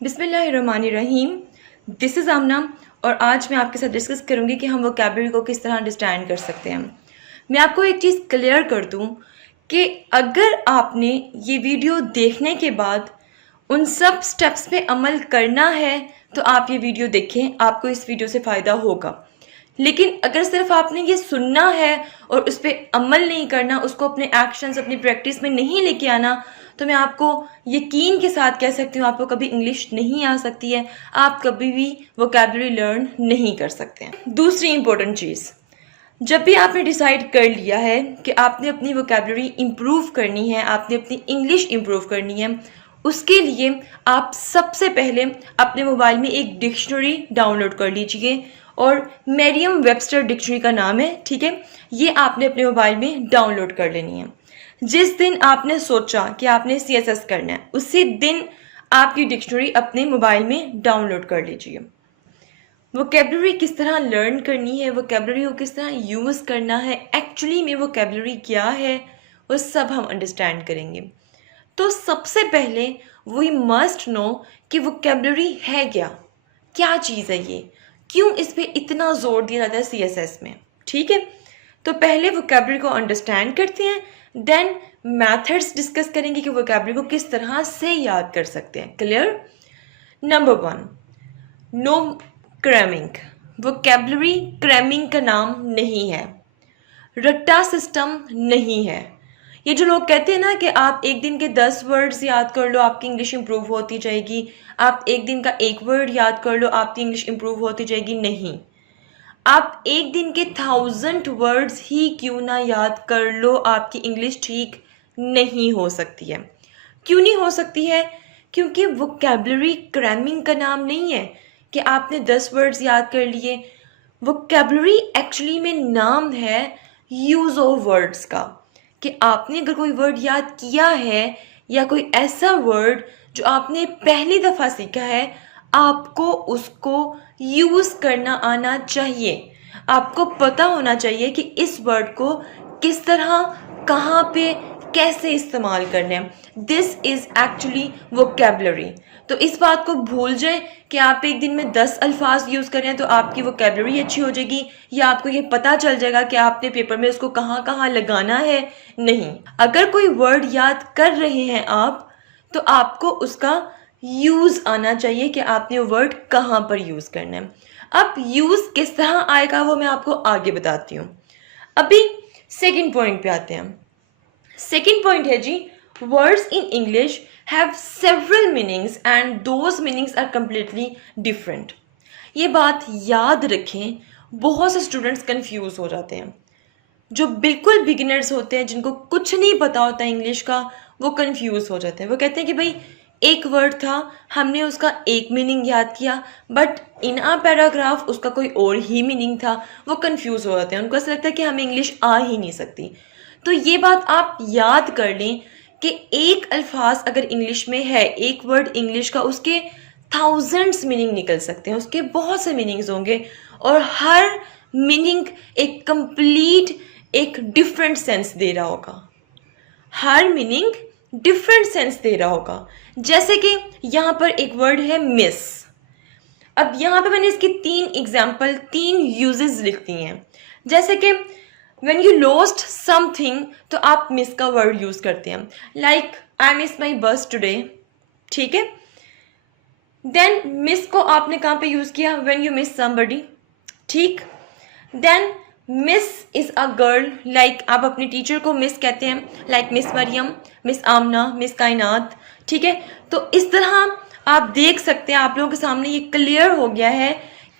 बिस्मिल्लाहिर्रहमानिर्रहीम। This is आमना और आज मैं आपके साथ डिस्कस करूँगी कि हम वोकैबुलरी को किस तरह अंडरस्टैंड कर सकते हैं। मैं आपको एक चीज़ क्लियर कर दूँ कि अगर आपने ये वीडियो देखने के बाद उन सब स्टेप्स पे अमल करना है तो आप ये वीडियो देखें, आपको इस वीडियो से फ़ायदा होगा। लेकिन अगर सिर्फ आपने ये सुनना है और उस पर अमल नहीं करना, उसको अपने एक्शंस अपनी प्रैक्टिस में नहीं लेके आना, तो मैं आपको यकीन के साथ कह सकती हूँ आपको कभी इंग्लिश नहीं आ सकती है, आप कभी भी वोकैबुलरी लर्न नहीं कर सकते हैं। दूसरी इंपॉर्टेंट चीज़, जब भी आपने डिसाइड कर लिया है कि आपने अपनी वोकैबुलरी इम्प्रूव करनी है, आपने अपनी इंग्लिश इम्प्रूव करनी है, उसके लिए आप सबसे पहले अपने मोबाइल में एक डिक्शनरी डाउनलोड कर लीजिए और मेरियम वेबस्टर डिक्शनरी का नाम है, ठीक है। ये आपने अपने मोबाइल में डाउनलोड कर लेनी है। जिस दिन आपने सोचा कि आपने CSS करना है, उसी दिन आपकी डिक्शनरी अपने मोबाइल में डाउनलोड कर लीजिए। वोकैबुलरी किस तरह लर्न करनी है, वोकैबुलरी को किस तरह यूज़ करना है, एक्चुअली में वोकैबुलरी क्या है, वो सब हम अंडरस्टैंड करेंगे। तो सबसे पहले वी मस्ट नो कि वोकैबुलरी है क्या चीज़ है ये, क्यों इस पर इतना जोर दिया जाता है CSS में, ठीक है। तो पहले वोकैबुलरी को अंडरस्टैंड करते हैं, देन मेथड्स डिस्कस करेंगे कि वोकैबुलरी को किस तरह से याद कर सकते हैं। Clear? Number 1, no cramming. Vocabulary cramming का नाम नहीं है, रट्टा सिस्टम नहीं है। ये जो लोग कहते हैं ना कि आप एक दिन के 10 वर्ड्स याद कर लो आपकी इंग्लिश इंप्रूव होती जाएगी, आप एक दिन का एक वर्ड याद कर लो आपकी इंग्लिश इंप्रूव होती जाएगी, नहीं। आप एक दिन के 1000 वर्ड्स ही क्यों ना याद कर लो, आपकी इंग्लिश ठीक नहीं हो सकती है। क्यों नहीं हो सकती है? क्योंकि वोकैबुलरी क्रैमिंग का नाम नहीं है कि आपने 10 वर्ड्स याद कर लिए। वोकैबुलरी एक्चुअली में नाम है यूज़ ऑफ वर्ड्स का, कि आपने अगर कोई वर्ड याद किया है या कोई ऐसा वर्ड जो आपने पहली दफ़ा सीखा है, आपको उसको यूज़ करना आना चाहिए। आपको पता होना चाहिए कि इस वर्ड को किस तरह, कहाँ पे, कैसे इस्तेमाल करना है। This is actually vocabulary. तो इस बात को भूल जाएं कि आप एक दिन में 10 अल्फाज यूज़ करें तो आपकी वोकैबुलरी अच्छी हो जाएगी या आपको ये पता चल जाएगा कि आपने पेपर में उसको कहाँ कहाँ लगाना है। नहीं, अगर कोई वर्ड याद कर रहे हैं आप, तो आपको उसका यूज़ आना चाहिए कि आपने वो वर्ड कहाँ पर यूज़ करना है। अब यूज़ किस तरह आएगा वो मैं आपको आगे बताती हूँ। अभी सेकंड पॉइंट पे आते हैं। सेकंड पॉइंट है जी, words in English have several meanings and those meanings are completely different. ये बात याद रखें, बहुत से स्टूडेंट्स कंफ्यूज हो जाते हैं। जो बिल्कुल बिगिनर्स होते हैं, जिनको कुछ नहीं पता होता इंग्लिश का, वो कंफ्यूज हो जाते हैं। वो कहते हैं कि भाई एक वर्ड था, हमने उसका एक मीनिंग याद किया, बट इन अ पैराग्राफ उसका कोई और ही मीनिंग था। वो कंफ्यूज हो जाते हैं, उनको ऐसा लगता है कि हमें इंग्लिश आ ही नहीं सकती। तो ये बात आप याद कर लें कि एक अल्फाज अगर इंग्लिश में है, एक वर्ड इंग्लिश का, उसके थाउजेंड्स मीनिंग निकल सकते हैं, उसके बहुत से मीनिंग्स होंगे और हर मीनिंग एक कंप्लीट एक डिफरेंट सेंस दे रहा होगा। हर मीनिंग डिफरेंट सेंस दे रहा होगा। जैसे कि यहाँ पर एक वर्ड है मिस। अब यहाँ पे मैंने इसकी 3 एग्जाम्पल, 3 यूजेस लिख दी हैं। जैसे कि व्हेन यू लॉस्ट समथिंग, तो आप मिस का वर्ड यूज करते हैं, लाइक आई मिस माई बस टुडे, ठीक है। देन मिस को आपने कहाँ पे यूज किया? व्हेन यू मिस समबडी, ठीक। Then miss is a girl, like आप अपनी टीचर को मिस कहते हैं, like miss Mariam, miss Amna, miss Kainat, ठीक है। तो इस तरह आप देख सकते हैं, आप लोगों के सामने ये क्लियर हो गया है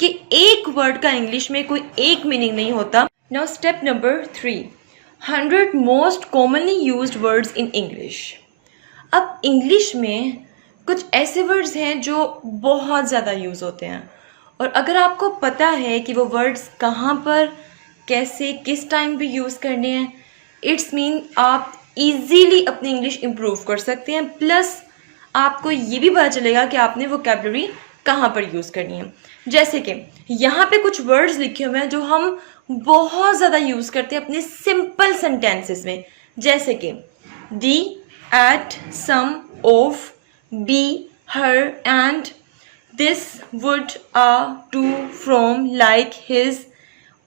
कि एक वर्ड का इंग्लिश में कोई एक मीनिंग नहीं होता। Now step number 3, 100 most commonly used words in English. अब इंग्लिश में कुछ ऐसे वर्ड्स हैं जो बहुत ज़्यादा यूज़ होते हैं, और अगर आपको पता है कि वो वर्ड्स कहाँ पर, कैसे, किस टाइम पे यूज़ करने हैं, इट्स मीन आप इजीली अपनी इंग्लिश इम्प्रूव कर सकते हैं। प्लस आपको ये भी पता चलेगा कि आपने वोकैबुलरी कहाँ पर यूज़ करनी है। जैसे कि यहाँ पे कुछ वर्ड्स लिखे हुए हैं जो हम बहुत ज़्यादा यूज़ करते हैं अपने सिंपल सेंटेंसेस में, जैसे कि the, at, some, of, be, her, and this would, a, to, from, like, his,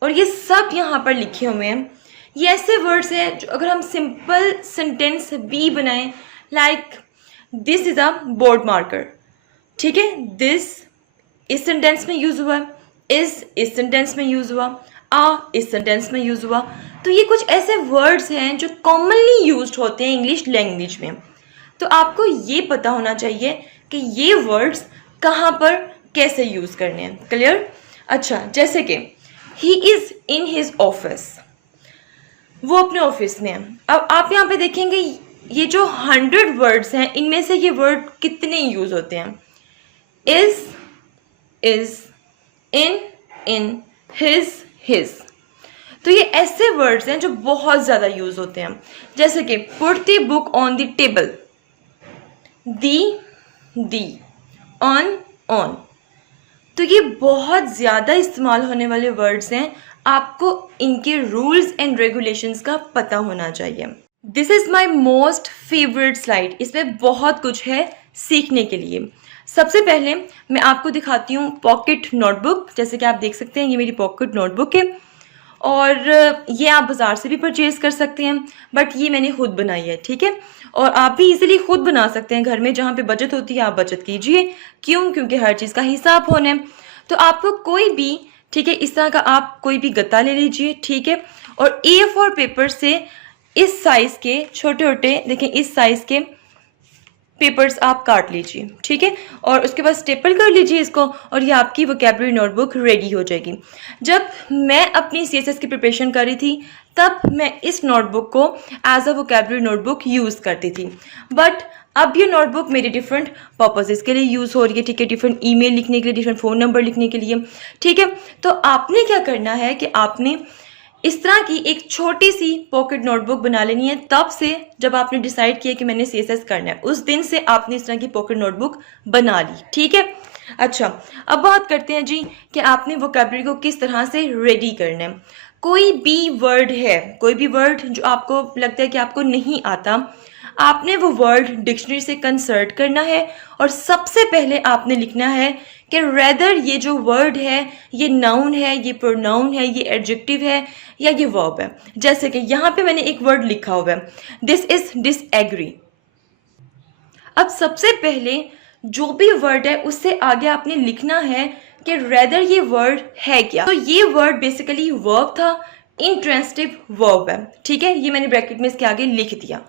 और ये सब यहाँ पर लिखे हुए हैं। ये ऐसे वर्ड्स हैं जो अगर हम सिंपल सेंटेंस भी बनाएं, like this is a board marker, ठीक है, दिस इस सेंटेंस में यूज़ हुआ, इस सेंटेंस में यूज़ हुआ, इस सेंटेंस में यूज़ हुआ। तो ये कुछ ऐसे वर्ड्स हैं जो कॉमनली यूज्ड होते हैं इंग्लिश लैंग्वेज में। तो आपको ये पता होना चाहिए कि ये वर्ड्स कहाँ पर कैसे यूज़ करने हैं। क्लियर? अच्छा, जैसे कि he is in his office, वो अपने ऑफिस में है। अब आप यहाँ पे देखेंगे ये जो 100 वर्ड्स हैं इनमें से ये वर्ड कितने यूज़ होते हैं? Is, in, his. तो ये ऐसे वर्ड्स हैं जो बहुत ज़्यादा यूज़ होते हैं, जैसे कि put the book on the table, the, on. तो ये बहुत ज़्यादा इस्तेमाल होने वाले वर्ड्स हैं, आपको इनके रूल्स एंड रेगुलेशंस का पता होना चाहिए। This is my most favourite slide, इसमें बहुत कुछ है सीखने के लिए। सबसे पहले मैं आपको दिखाती हूँ पॉकेट नोटबुक। जैसे कि आप देख सकते हैं ये मेरी पॉकेट नोटबुक है और ये आप बाज़ार से भी परचेज़ कर सकते हैं, बट ये मैंने खुद बनाई है, ठीक है। और आप भी इजीली खुद बना सकते हैं घर में, जहाँ पे बचत होती है आप बचत कीजिए। क्यों? क्योंकि हर चीज़ का हिसाब होना है। तो आपको कोई भी, ठीक है, इस तरह का आप कोई भी गत्ता ले लीजिए, ठीक है, और A4 पेपर से इस साइज़ के छोटे छोटे, देखें इस साइज़ के पेपर्स आप काट लीजिए, ठीक है, और उसके बाद स्टेपल कर लीजिए इसको, और ये आपकी वोकैबुलरी नोटबुक रेडी हो जाएगी। जब मैं अपनी CSS की प्रिपरेशन कर रही थी तब मैं इस नोटबुक को as a vocabulary notebook use करती थी, बट अब ये नोटबुक मेरे डिफरेंट पर्पसेस के लिए यूज़ हो रही है, ठीक है, डिफरेंट ईमेल लिखने के लिए, डिफरेंट फ़ोन नंबर लिखने के लिए, ठीक है। तो आपने क्या करना है कि आपने इस तरह की एक छोटी सी पॉकेट नोटबुक बना लेनी है। तब से जब आपने डिसाइड किया कि मैंने CSS करना है, उस दिन से आपने इस तरह की पॉकेट नोटबुक बना ली, ठीक है। अच्छा, अब बात करते हैं जी कि आपने वोकैबुलरी को किस तरह से रेडी करना है। कोई भी वर्ड है, कोई भी वर्ड जो आपको लगता है कि आपको नहीं आता, आपने वो वर्ड डिक्शनरी से कंसल्ट करना है और सबसे पहले आपने लिखना है कि रेदर ये जो वर्ड है ये नाउन है, ये प्रोनाउन है, ये एडजेक्टिव है या ये वर्ब है। जैसे कि यहाँ पे मैंने एक वर्ड लिखा हुआ है, दिस इज डिसएग्री। अब सबसे पहले जो भी वर्ड है उससे आगे आपने लिखना है कि रेदर ये वर्ड है क्या। तो ये वर्ड बेसिकली वर्ब था, इंट्रांसिटिव वर्ब है, ठीक है, ये मैंने ब्रैकेट में इसके आगे लिख दिया।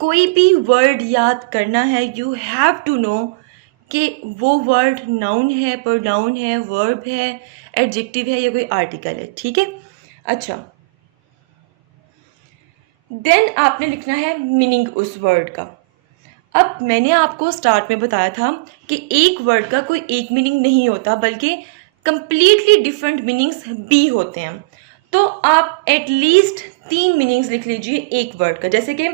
कोई भी वर्ड याद करना है, यू हैव टू नो कि वो वर्ड नाउन है, प्रोनाउन है, वर्ब है, एडजेक्टिव है या कोई आर्टिकल है, ठीक है। अच्छा, देन आपने लिखना है मीनिंग उस वर्ड का। अब मैंने आपको स्टार्ट में बताया था कि एक वर्ड का कोई एक मीनिंग नहीं होता, बल्कि कंप्लीटली डिफरेंट मीनिंग्स भी होते हैं। तो आप एटलीस्ट 3 मीनिंग्स लिख लीजिए एक वर्ड का। जैसे कि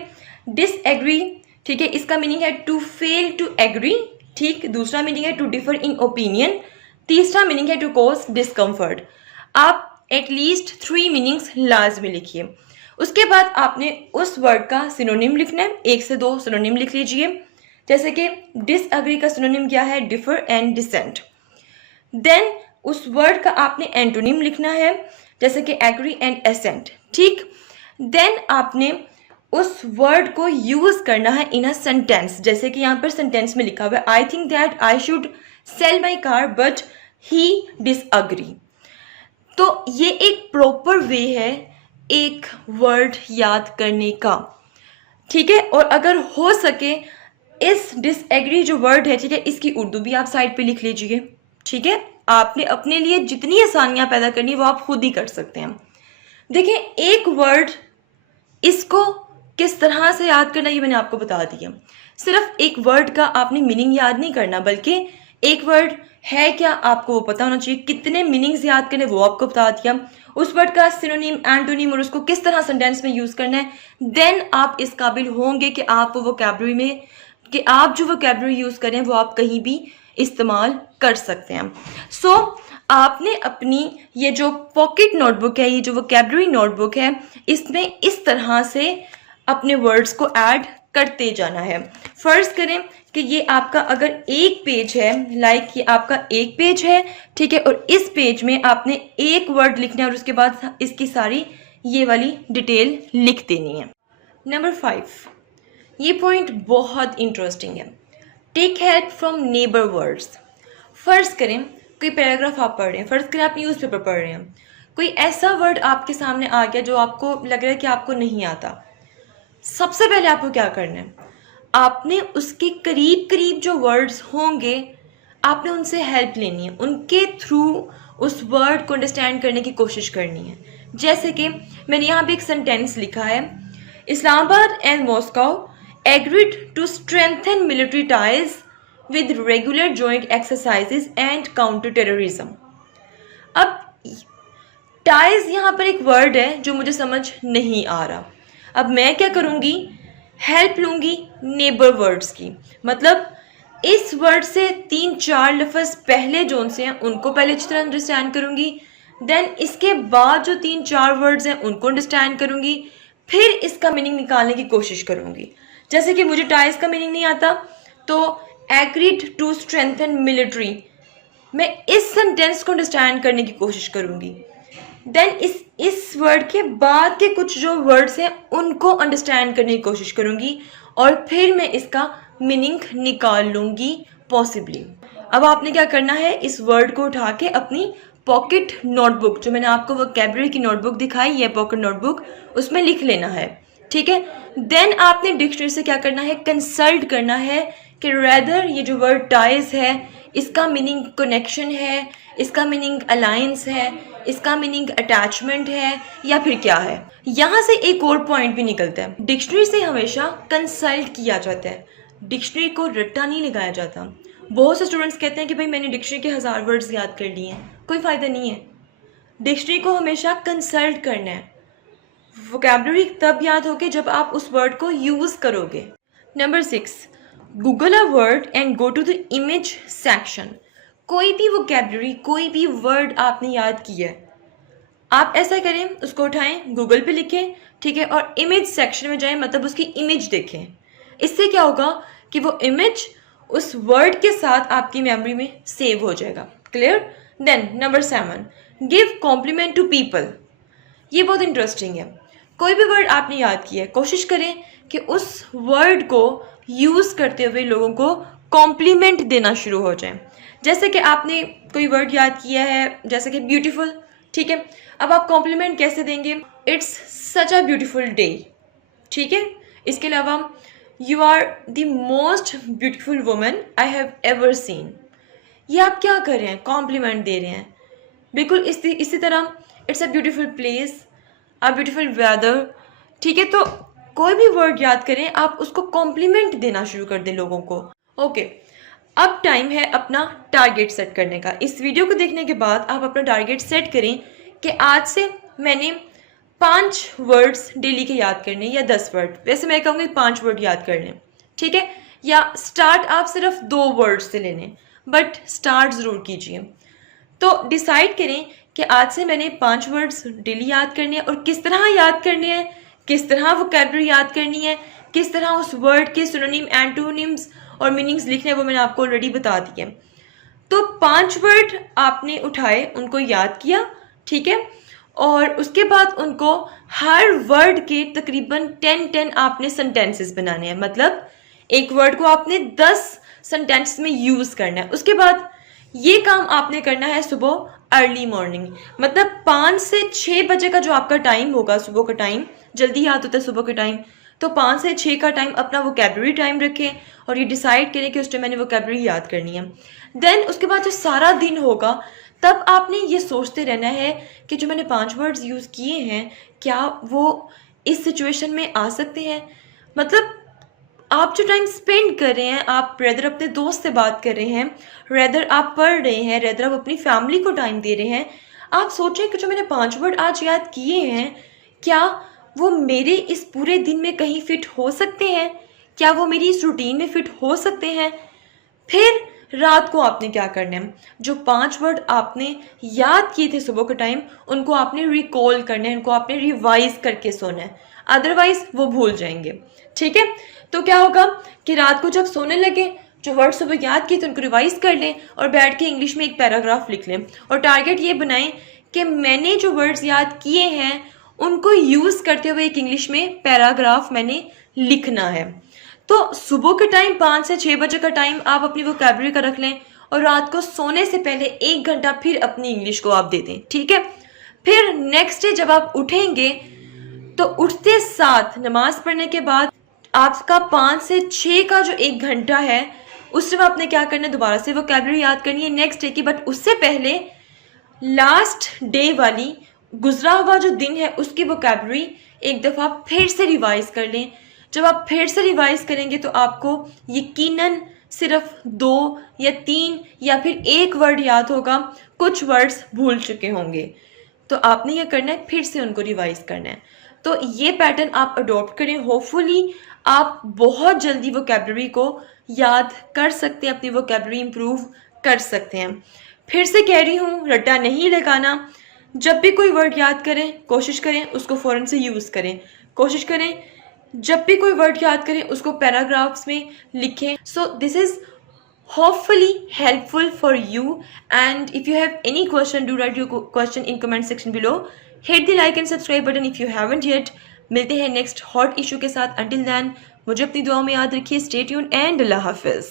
डिसएग्री, ठीक है, इसका मीनिंग है टू फेल टू एग्री, ठीक। दूसरा मीनिंग है टू डिफर इन ओपिनियन। तीसरा मीनिंग है टू कॉज डिस्कम्फर्ट। आप एटलीस्ट 3 मीनिंग्स लाजमी लिखिए। उसके बाद आपने उस वर्ड का सिनोनिम लिखना है, 1 से 2 सिनोनिम लिख लीजिए। जैसे कि डिसएग्री का सिनोनिम क्या है? Differ and dissent. देन उस वर्ड का आपने एंटोनिम लिखना है, जैसे कि एग्री एंड एसेंट, ठीक। देन आपने उस वर्ड को यूज करना है इन अ सेंटेंस। जैसे कि यहाँ पर सेंटेंस में लिखा हुआ है, I think that I should sell my car but he disagree. तो ये एक प्रॉपर वे है एक वर्ड याद करने का, ठीक है। और अगर हो सके इस डिसएग्री जो वर्ड है, ठीक है, इसकी उर्दू भी आप साइड पे लिख लीजिए, ठीक है। आपने अपने लिए जितनी आसानियां पैदा करनी है वो आप खुद ही कर सकते हैं। देखिए, एक वर्ड, इसको किस तरह से याद करना ये मैंने आपको बता दिया। सिर्फ एक वर्ड का आपने मीनिंग याद नहीं करना, बल्कि एक वर्ड है क्या आपको वो पता होना चाहिए। कितने मीनिंग्स याद करने वो आपको बता दिया। उस वर्ड का सिनोनिम, एंटोनिम और उसको किस तरह सेंटेंस में यूज करना है। देन आप इस काबिल होंगे कि आप वो वोकैबुलरी में, कि आप जो वोकैबुलरी यूज करें वो आप कहीं भी इस्तेमाल कर सकते हैं। सो आपने अपनी ये जो पॉकेट नोटबुक है, ये जो वोकैबुलरी नोटबुक है, इसमें इस तरह से अपने वर्ड्स को ऐड करते जाना है। फर्ज करें कि ये आपका अगर एक पेज है, लाइक ये आपका एक पेज है, ठीक है, और इस पेज में आपने एक वर्ड लिखना है और उसके बाद इसकी सारी ये वाली डिटेल लिख देनी है। नंबर 5, ये पॉइंट बहुत इंटरेस्टिंग है। Take help from neighbour words. फ़र्ज़ करें कोई पैराग्राफ आप पढ़ रहे हैं, फ़र्ज़ करें आप न्यूज़पेपर पढ़ रहे हैं, कोई ऐसा वर्ड आपके सामने आ गया जो आपको लग रहा है कि आपको नहीं आता। सबसे पहले आपको क्या करना है, आपने उसके करीब करीब जो वर्ड्स होंगे आपने उनसे हेल्प लेनी है, उनके थ्रू उस वर्ड को अंडरस्टैंड करने की कोशिश करनी है। जैसे कि मैंने यहाँ पे एक सेंटेंस लिखा है, Islamabad and Moscow agreed to strengthen military ties with regular joint exercises and counter terrorism. अब टाइज यहाँ पर एक वर्ड है जो मुझे समझ नहीं आ रहा। अब मैं क्या करूँगी, हेल्प लूँगी नेबर वर्ड्स की, मतलब इस वर्ड से 3-4 लफ्ज़ पहले जोन से हैं उनको पहले अच्छी तरह अंडरस्टैंड करूँगी, देन इसके बाद जो 3-4 वर्ड्स हैं उनको अंडरस्टैंड करूँगी, फिर इसका मीनिंग निकालने की कोशिश करूँगी। जैसे कि मुझे टाइज का मीनिंग नहीं आता तो एग्रीड टू स्ट्रेंथन मिलिट्री, मैं इस सेंटेंस को अंडरस्टैंड करने की कोशिश करूँगी, देन इस वर्ड के बाद के कुछ जो वर्ड्स हैं उनको अंडरस्टैंड करने की कोशिश करूँगी और फिर मैं इसका मीनिंग निकाल लूँगी पॉसिबली। अब आपने क्या करना है, इस वर्ड को उठा के अपनी पॉकेट नोटबुक, जो मैंने आपको वोकैबुलरी की नोटबुक दिखाई है, पॉकेट नोटबुक, उसमें लिख लेना है, ठीक है। देन आपने डिक्शनरी से क्या करना है, कंसल्ट करना है कि रेदर ये जो वर्ड टाइज है इसका मीनिंग कनेक्शन है, इसका मीनिंग अलायंस है, इसका मीनिंग अटैचमेंट है या फिर क्या है। यहाँ से एक और पॉइंट भी निकलता है, डिक्शनरी से हमेशा कंसल्ट किया जाता है, डिक्शनरी को रट्टा नहीं लगाया जाता। बहुत से स्टूडेंट्स कहते हैं कि भाई मैंने डिक्शनरी के 1000 वर्ड्स याद कर लिए हैं, कोई फ़ायदा नहीं है। डिक्शनरी को हमेशा कंसल्ट करना है। वोकैबुलरी तब याद होगी जब आप उस वर्ड को यूज़ करोगे। Number 6, Google a word and go to the image section. कोई भी वोकैबुलरी, कोई भी वर्ड आपने याद किया है, आप ऐसा करें, उसको उठाएं, गूगल पे लिखें, ठीक है, और इमेज सेक्शन में जाएं, मतलब उसकी इमेज देखें। इससे क्या होगा कि वो इमेज उस वर्ड के साथ आपकी मेमोरी में सेव हो जाएगा। Clear. Then number 7, give compliment to people. ये बहुत इंटरेस्टिंग है। कोई भी वर्ड आपने याद किया है, कोशिश करें कि उस वर्ड को यूज़ करते हुए लोगों को कॉम्प्लीमेंट देना शुरू हो जाए। जैसे कि आपने कोई वर्ड याद किया है, जैसे कि ब्यूटीफुल, ठीक है, अब आप कॉम्प्लीमेंट कैसे देंगे, it's such a beautiful day, ठीक है। इसके अलावा you are the most beautiful woman I have ever seen. ये आप क्या कर रहे हैं, कॉम्प्लीमेंट दे रहे हैं। बिल्कुल इसी तरह it's a beautiful place, a beautiful weather, ठीक है। तो कोई भी वर्ड याद करें, आप उसको कॉम्प्लीमेंट देना शुरू कर दें लोगों को। ओके, अब टाइम है अपना टारगेट सेट करने का। इस वीडियो को देखने के बाद आप अपना टारगेट सेट करें कि आज से मैंने 5 वर्ड्स डेली के याद करने, या 10 वर्ड, वैसे मैं कहूँगी 5 वर्ड याद कर लें, ठीक है। या स्टार्ट आप सिर्फ 2 वर्ड से ले लें, बट स्टार्ट ज़रूर कीजिए। तो डिसाइड करें कि आज से मैंने 5 वर्ड्स डेली याद करने हैं, और किस तरह याद करने हैं, किस तरह वोकैबुलरी याद करनी है, किस तरह उस वर्ड के सिनोनिम, एंटोनिम्स और मीनिंग्स लिखने हैं, वो मैंने आपको ऑलरेडी बता दिए। तो 5 वर्ड आपने उठाए, उनको याद किया, ठीक है, और उसके बाद उनको हर वर्ड के तकरीबन 10 आपने सेंटेंसेस बनाने हैं। मतलब एक वर्ड को आपने 10 सेंटेंस में यूज़ करना है। उसके बाद ये काम आपने करना है सुबह अर्ली मॉर्निंग, मतलब 5 से 6 बजे का जो आपका टाइम होगा, सुबह का टाइम जल्दी याद होता है सुबह के टाइम, तो 5 से 6 का टाइम अपना वोकैबुलरी टाइम रखें और ये डिसाइड करें कि उस टाइम मैंने वोकैबुलरी याद करनी है। देन उसके बाद जो सारा दिन होगा, तब आपने ये सोचते रहना है कि जो मैंने 5 वर्ड्स यूज़ किए हैं, क्या वो इस सिचुएशन में आ सकते हैं। मतलब आप जो टाइम स्पेंड कर रहे हैं, आप रेदर अपने दोस्त से बात कर रहे हैं, रेदर आप पढ़ रहे हैं, रेदर आप अपनी फैमिली को टाइम दे रहे हैं, आप सोचें कि जो मैंने 5 वर्ड आज याद किए हैं, क्या वो मेरे इस पूरे दिन में कहीं फिट हो सकते हैं, क्या वो मेरी इस रूटीन में फिट हो सकते हैं। फिर रात को आपने क्या करना है, जो 5 वर्ड आपने याद किए थे सुबह के टाइम, उनको आपने रिकॉल करना है, उनको आपने रिवाइज करके सोना है, अदरवाइज वो भूल जाएंगे, ठीक है। तो क्या होगा कि रात को जब सोने लगे जो वर्ड्स सुबह याद किए थे उनको रिवाइज कर लें और बैठ के इंग्लिश में एक पैराग्राफ लिख लें। और टारगेट ये बनाएं कि मैंने जो वर्ड्स याद किए हैं उनको यूज़ करते हुए एक इंग्लिश में पैराग्राफ मैंने लिखना है। तो सुबह के टाइम 5 से 6 बजे का टाइम आप अपनी वोकैबुलरी का रख लें और रात को सोने से पहले 1 घंटा फिर अपनी इंग्लिश को आप दे दें, ठीक है। फिर नेक्स्ट डे जब आप उठेंगे तो उठते साथ नमाज पढ़ने के बाद आपका 5 से 6 का जो 1 घंटा है उस टाइम आपने क्या करना है, दोबारा से वोकैबुलरी याद करनी है नेक्स्ट डे की। बट उससे पहले लास्ट डे वाली गुजरा हुआ जो दिन है उसकी वोकैबुलरी एक दफ़ा फिर से रिवाइज कर लें। जब आप फिर से रिवाइज करेंगे तो आपको यकीनन सिर्फ 2 या 3 या फिर 1 वर्ड याद होगा, कुछ वर्ड्स भूल चुके होंगे। तो आपने ये करना है, फिर से उनको रिवाइज करना है। तो ये पैटर्न आप अडॉप्ट करें, होपफुली आप बहुत जल्दी वोकैबुलरी को याद कर सकते हैं, अपनी वोकैबुलरी इंप्रूव कर सकते हैं। फिर से कह रही हूँ, रट्टा नहीं लगाना। जब भी कोई वर्ड याद करें कोशिश करें उसको फ़ौरन से यूज़ करें, कोशिश करें जब भी कोई वर्ड याद करें उसको पैराग्राफ्स में लिखें। So this is hopefully helpful for you, and if you have any question do write your question in comment section below. Hit the like and subscribe button if you haven't yet. मिलते हैं next hot issue के साथ। until then मुझे अपनी दुआओं में याद रखिए। stay tuned and अल्लाह हाफिज़।